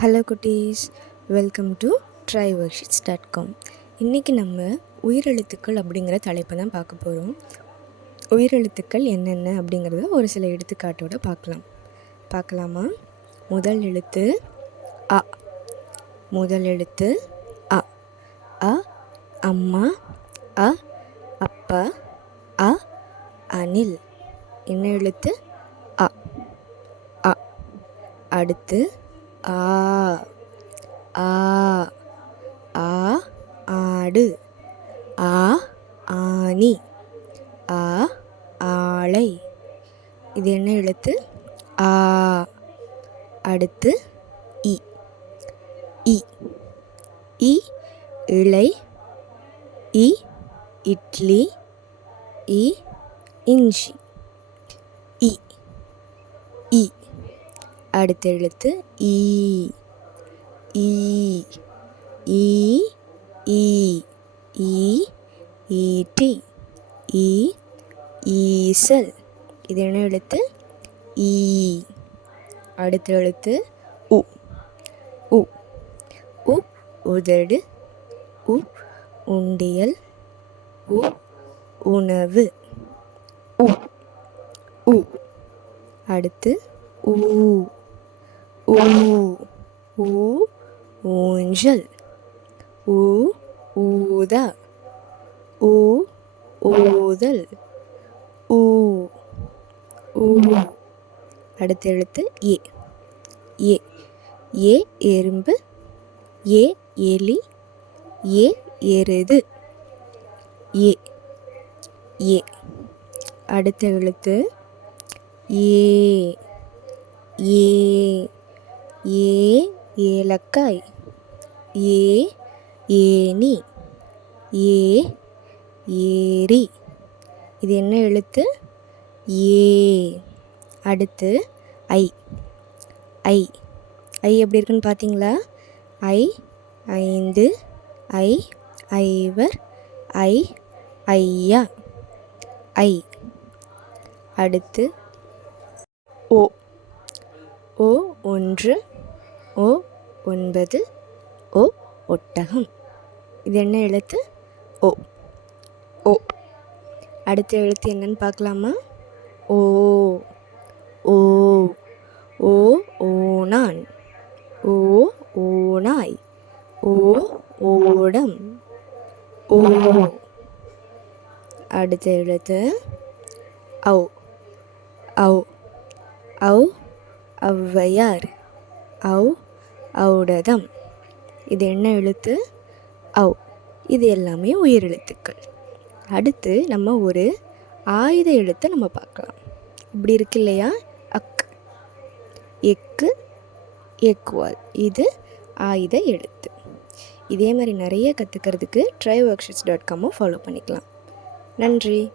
Hello குட்டீஸ், welcome to tryworksheets.com. இன்றைக்கி நம்ம உயிரெழுத்துக்கள் அப்படிங்கிற தலைப்பை தான் பார்க்க போகிறோம். உயிரெழுத்துக்கள் என்னென்ன அப்படிங்கிறத ஒரு சில எடுத்துக்காட்டோடு பார்க்கலாமா? முதல் எழுத்து அ. முதல் எழுத்து அ. அ அம்மா, அ அப்பா, அ அணில். என்ன எழுத்து? அ. அ. அடுத்து ஆ. ஆ. ஆ ஆடு, ஆ ஆனி, ஆ ஆளை. இது என்ன எழுத்து? ஆ. அடுத்து இ. இ. இ இலை, இ இட்லி, இ இஞ்சி. இ. இ. அடுத்த எழுத்து ஈ. ஈ. ஈ ஈ ஈ ஈட்டி, ஈ ஈசல். இது என்ன எழுத்து? ஈ. அடுத்த எழுத்து உ. உ. உ உதடு, உ உண்டியல், உ உணவு. உ. உ. அடுத்து ஊ. ஊ. ஊ ஊஞ்சல், ஊ ஊதா, ஊ ஊதல், ஊ. ஊ. அடுத்த எழுத்து ஏ. ஏ. ஏ எறும்பு, ஏ எலி, ஏ எருது. ஏ. ஏ. அடுத்த எழுத்து ஏ. ஏ. ஏ ஏலக்காய், ஏ ஏனி, ஏ ஏரி. இது என்ன எழுத்து? ஏ. அடுத்து ஐ. ஐ. ஐ எப்படி இருக்குன்னு பார்த்தீங்களா? ஐ ஐந்து, ஐ ஐவர், ஐ ஐயா. ஐ. அடுத்து ஓ. ஓ ஒன்று, ஓ ஒன்பது, ஓ ஒட்டகம். இது என்ன எழுத்து? ஓ. ஓ. அடுத்த எழுத்து என்னன்னு பார்க்கலாமா? ஓ. ஓ. ஓ ஓணான், ஓ ஓநாய், ஓ ஓடம், ஓ. அடுத்த எழுத்து ஔ. ஔ. ஔ ஔவையார், ஔ ஔடதம். இது என்ன எழுத்து? ஔ. இது எல்லாமே உயிரெழுத்துக்கள். அடுத்து நம்ம ஒரு ஆயுத எழுத்தை நம்ம பார்க்கலாம். இப்படி இருக்கு இல்லையா? அக். எக்கு, எக்குவால். இது ஆயுத எழுத்து. இதே மாதிரி நிறைய கற்றுக்கிறதுக்கு tryworksheets.com ஃபாலோ பண்ணிக்கலாம். நன்றி.